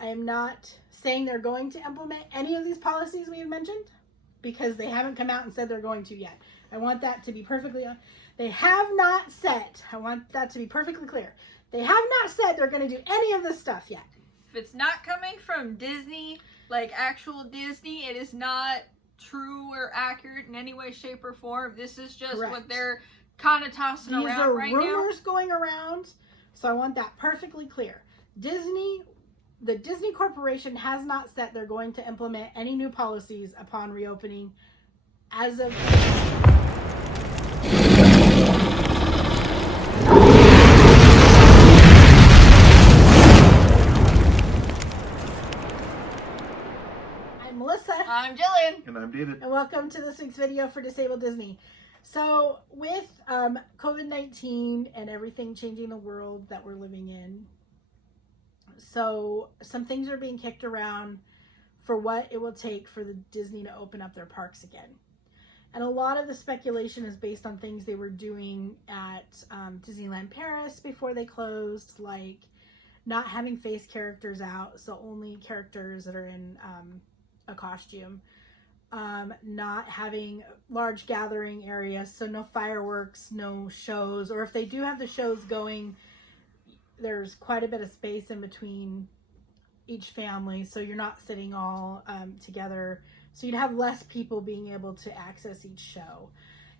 I am not saying they're going to implement any of these policies we've mentioned because they haven't come out and said they're going to yet. I want that to be perfectly, they have not said, I want that to be perfectly clear. They have not said they're going to do any of this stuff yet. If it's not coming from Disney, like actual Disney, it is not true or accurate in any way, shape, or form. This is just Correct. what they're kind of tossing These around are right now. rumors going around, so I want that perfectly clear. The Disney Corporation has not said they're going to implement any new policies upon reopening as of I'm Melissa. I'm Jillian. And I'm David. And welcome to this week's video for Disabled Disney. So with COVID-19 and everything changing the world that we're living in, so some things are being kicked around for what it will take for the Disney to open up their parks again. And a lot of the speculation is based on things they were doing at Disneyland Paris before they closed, like not having face characters out, so only characters that are in a costume. Not having large gathering areas, so no fireworks, no shows, or if they do have the shows going, there's quite a bit of space in between each family, so you're not sitting all together, so you'd have less people being able to access each show.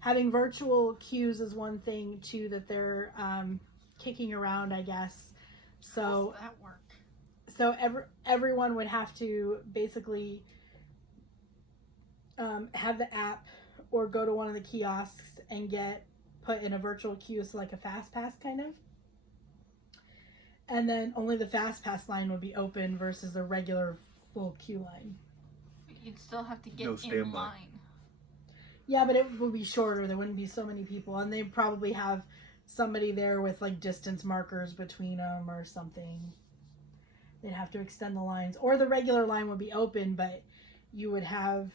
Having virtual queues is one thing too that they're kicking around, I guess. So How does that work? So everyone would have to basically have the app or go to one of the kiosks and get put in a virtual queue, so like a fast pass kind of. And then only the fast pass line would be open versus the regular full queue line. You'd still have to get No in standby. line. Yeah, but it would be shorter. There wouldn't be so many people, and they'd probably have somebody there with like distance markers between them or something. They'd have to extend the lines, or the regular line would be open, but you would have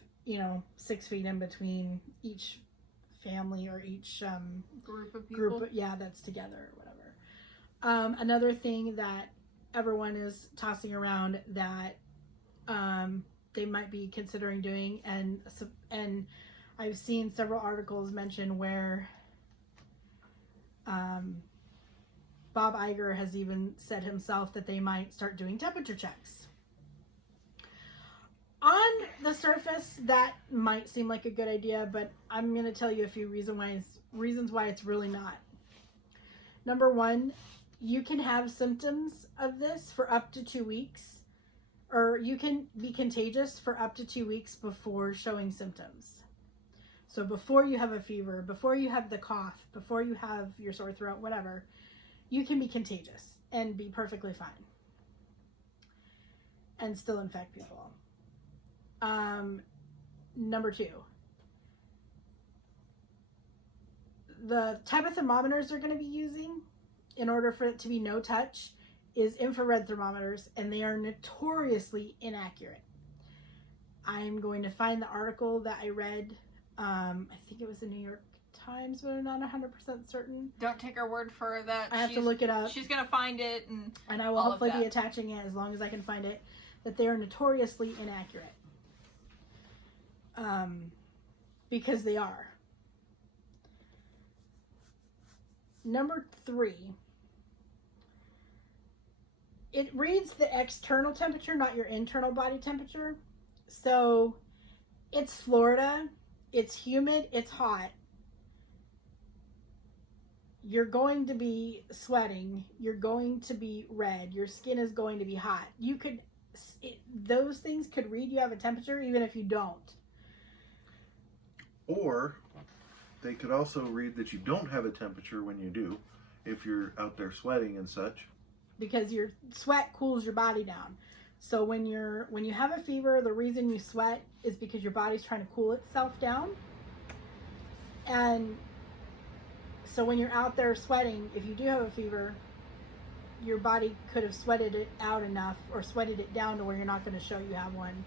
6 feet in between each family or each Group of people. group, yeah, that's together or whatever. Another thing that everyone is tossing around that they might be considering doing, and I've seen several articles mention where Bob Iger has even said himself that they might start doing temperature checks. On the surface, that might seem like a good idea, but I'm going to tell you a few reasons why it's really not. Number one, you can have symptoms of this for up to 2 weeks, or you can be contagious for up to 2 weeks before showing symptoms. So before you have a fever, before you have the cough, before you have your sore throat, whatever, you can be contagious and be perfectly fine and still infect people. Number two, the type of thermometers they're going to be using in order for it to be no touch is infrared thermometers, and they are notoriously inaccurate. I'm going to find the article that I read. I think it was the New York Times, but I'm not 100% certain. Don't take our word for that. I have to look it up. She's gonna find it, And I will all of hopefully be that. attaching it as long as I can find it, that they are notoriously inaccurate. Because they are. Number three, it reads the external temperature, not your internal body temperature. So it's Florida, it's humid, it's hot. You're going to be sweating, you're going to be red, your skin is going to be hot. Those things could read you have a temperature even if you don't. Or they could also read that you don't have a temperature when you do, if you're out there sweating and such. Because your sweat cools your body down. So when you have a fever, the reason you sweat is because your body's trying to cool itself down. And so when you're out there sweating, if you do have a fever, your body could have sweated it out enough or sweated it down to where you're not going to show you have one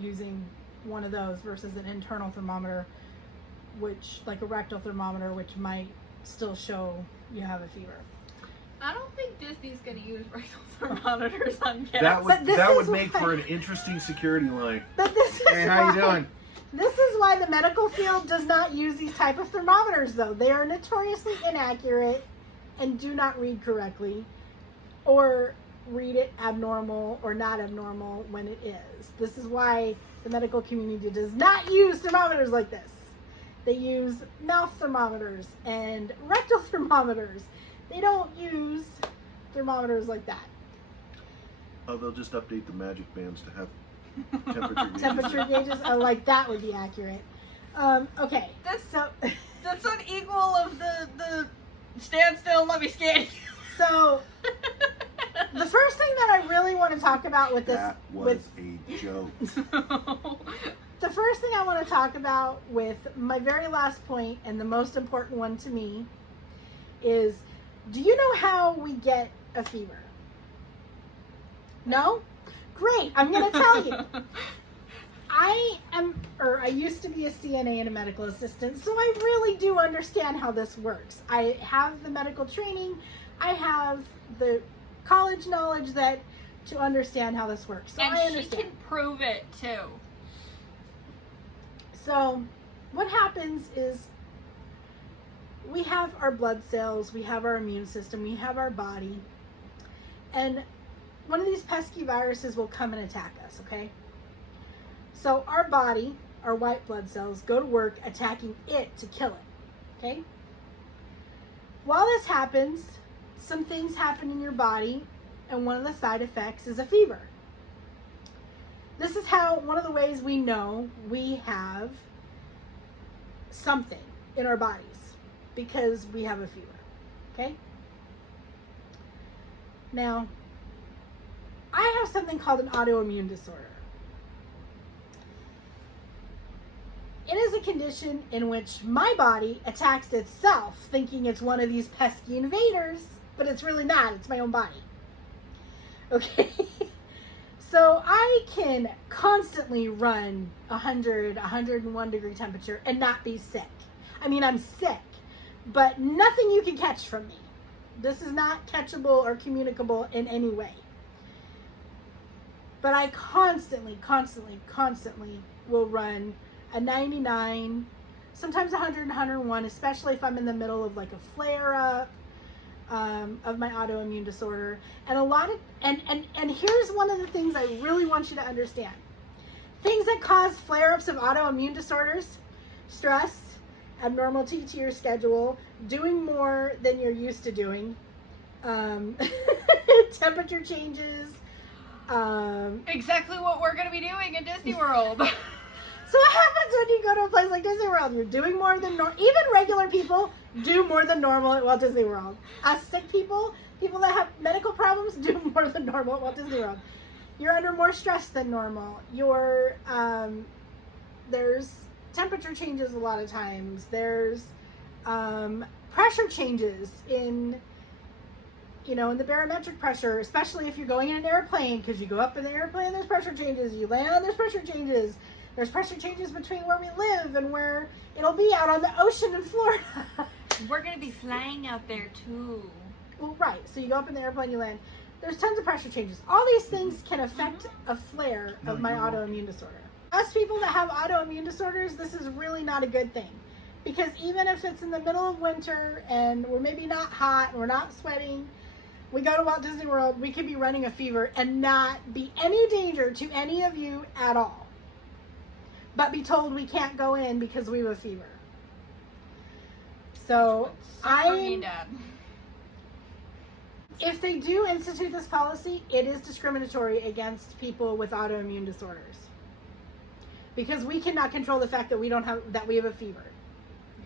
using one of those versus an internal thermometer, which like a rectal thermometer, which might still show you have a fever. I don't think Disney's gonna use rectal thermometers on kids. That But would this that is would make why- for an interesting security line. But this is Hey, how you why- doing? This is why the medical field does not use these type of thermometers, though. They are notoriously inaccurate and do not read correctly, or read it abnormal or not abnormal when it is. This is why the medical community does not use thermometers like this. They use mouth thermometers and rectal thermometers. They don't use thermometers like that. Oh, they'll just update the magic bands to have temperature gauges. Temperature gauges, like that would be accurate. Okay, so That's unequal of the stand still, let me scan you. so the first thing that I really want to talk about with this, That was with a joke. the first thing I want to talk about with my very last point and the most important one to me is, do you know how we get a fever? No? Great, I'm going to tell you. I used to be a CNA and a medical assistant, so I really do understand how this works. I have the medical training, I have the college knowledge that to understand how this works. So And I she understand. can prove it too. So what happens is we have our blood cells, we have our immune system, we have our body, and one of these pesky viruses will come and attack us, okay? So our body, our white blood cells, go to work attacking it to kill it, okay? While this happens, some things happen in your body, and one of the side effects is a fever. This is how, one of the ways we know we have something in our bodies, because we have a fever, okay? Now, I have something called an autoimmune disorder. It is a condition in which my body attacks itself, thinking it's one of these pesky invaders, but it's really not. It's my own body. Okay? So I can constantly run 100, 101 degree temperature and not be sick. I mean, I'm sick, but nothing you can catch from me. This is not catchable or communicable in any way. But I constantly will run a 99, sometimes 100 and 101, especially if I'm in the middle of like a flare up of my autoimmune disorder. And a lot of, and here's one of the things I really want you to understand. Things that cause flare-ups of autoimmune disorders: stress, abnormality to your schedule, doing more than you're used to doing, temperature changes. Exactly what we're gonna be doing in Disney World. So what happens when you go to a place like Disney World? You're doing more than normal. Even regular people do more than normal at Walt Disney World. Us sick people, people that have medical problems, do more than normal at Walt Disney World. You're under more stress than normal. There's temperature changes a lot of times. There's pressure changes in the barometric pressure, especially if you're going in an airplane, because you go up in the airplane, there's pressure changes. You land, there's pressure changes. There's pressure changes between where we live and where it'll be out on the ocean in Florida. We're gonna be flying out there too. Well, right. So you go up in the airplane, you land. There's tons of pressure changes. All these things can affect a flare of my autoimmune disorder. Us people that have autoimmune disorders, this is really not a good thing. Because even if it's in the middle of winter and we're maybe not hot, we're not sweating, we go to Walt Disney World, we could be running a fever and not be any danger to any of you at all. But be told we can't go in because we have a fever. So if they do institute this policy, it is discriminatory against people with autoimmune disorders. Because we cannot control the fact that we have a fever.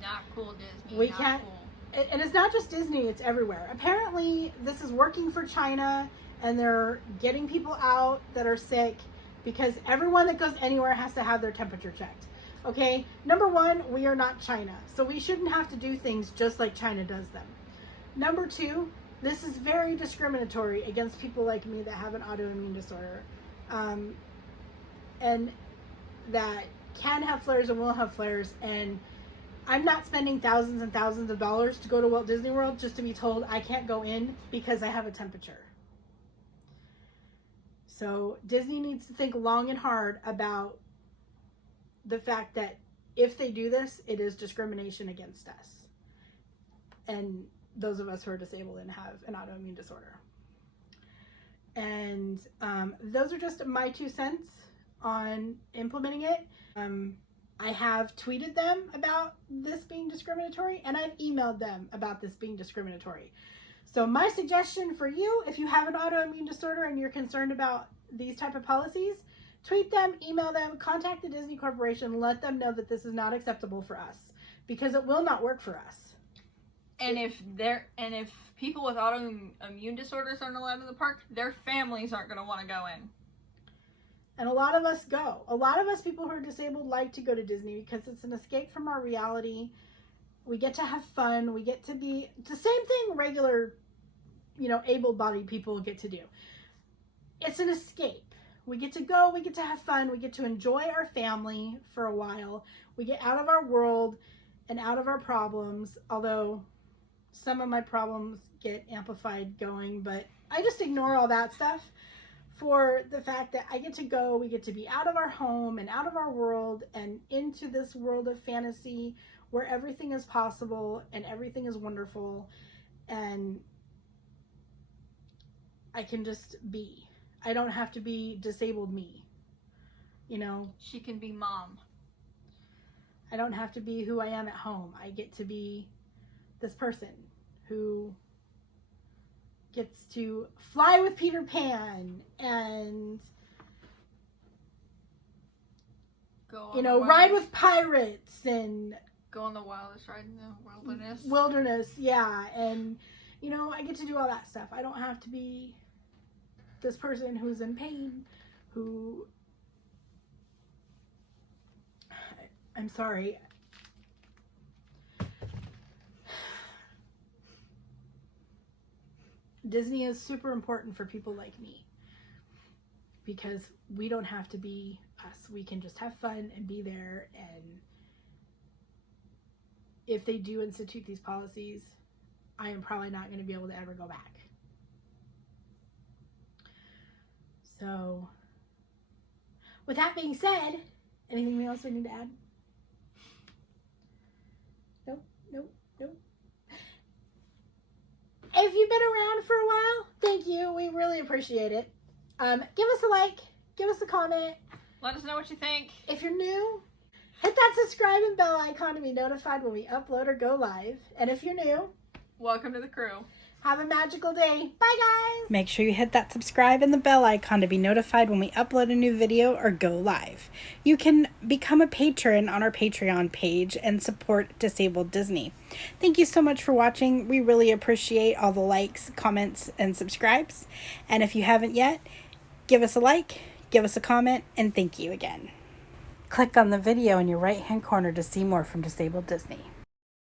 Not cool, Disney. We not can't. Cool. And it's not just Disney, it's everywhere. Apparently, this is working for China, and they're getting people out that are sick, because everyone that goes anywhere has to have their temperature checked. Okay? Number one, we are not China, so we shouldn't have to do things just like China does them. Number two, this is very discriminatory against people like me that have an autoimmune disorder, and that can have flares and will have flares, and I'm not spending thousands and thousands of dollars to go to Walt Disney World just to be told I can't go in because I have a temperature. So Disney needs to think long and hard about the fact that if they do this, it is discrimination against us and those of us who are disabled and have an autoimmune disorder. And those are just my 2 cents on implementing it. I have tweeted them about this being discriminatory, and I've emailed them about this being discriminatory. So my suggestion for you, if you have an autoimmune disorder and you're concerned about these type of policies, tweet them, email them, contact the Disney Corporation, let them know that this is not acceptable for us, because it will not work for us. And if people with autoimmune disorders aren't allowed in the park, their families aren't going to want to go in. And a lot of us go. A lot of us people who are disabled like to go to Disney because it's an escape from our reality. We get to have fun. We get to be the same thing regular, able-bodied people get to do. It's an escape. We get to go. We get to have fun. We get to enjoy our family for a while. We get out of our world and out of our problems, although some of my problems get amplified going, but I just ignore all that stuff for the fact that I get to go, we get to be out of our home and out of our world and into this world of fantasy where everything is possible and everything is wonderful, and I can just be. I don't have to be disabled me, She can be mom. I don't have to be who I am at home. I get to be this person who gets to fly with Peter Pan and ride with pirates and go on the wildest ride in the wilderness, yeah. And I get to do all that stuff. I don't have to be this person who's in pain, who I'm sorry. Disney is super important for people like me because we don't have to be us. We can just have fun and be there. And if they do institute these policies, I am probably not going to be able to ever go back. So, with that being said, anything else we need to add? Nope. If you've been around for a while, thank you. We really appreciate it. Give us a like. Give us a comment. Let us know what you think. If If you're new, hit that subscribe and bell icon to be notified when we upload or go live. And if you're new, welcome to the crew. have a magical day. Bye, guys. Make sure you hit that subscribe and the bell icon to be notified when we upload a new video or go live. You can become a patron on our Patreon page and support Disabled Disney. Thank you so much for watching. We really appreciate all the likes, comments, and subscribes. And if you haven't yet, give us a like, give us a comment, and thank you again. Click on the video in your right-hand corner to see more from Disabled Disney.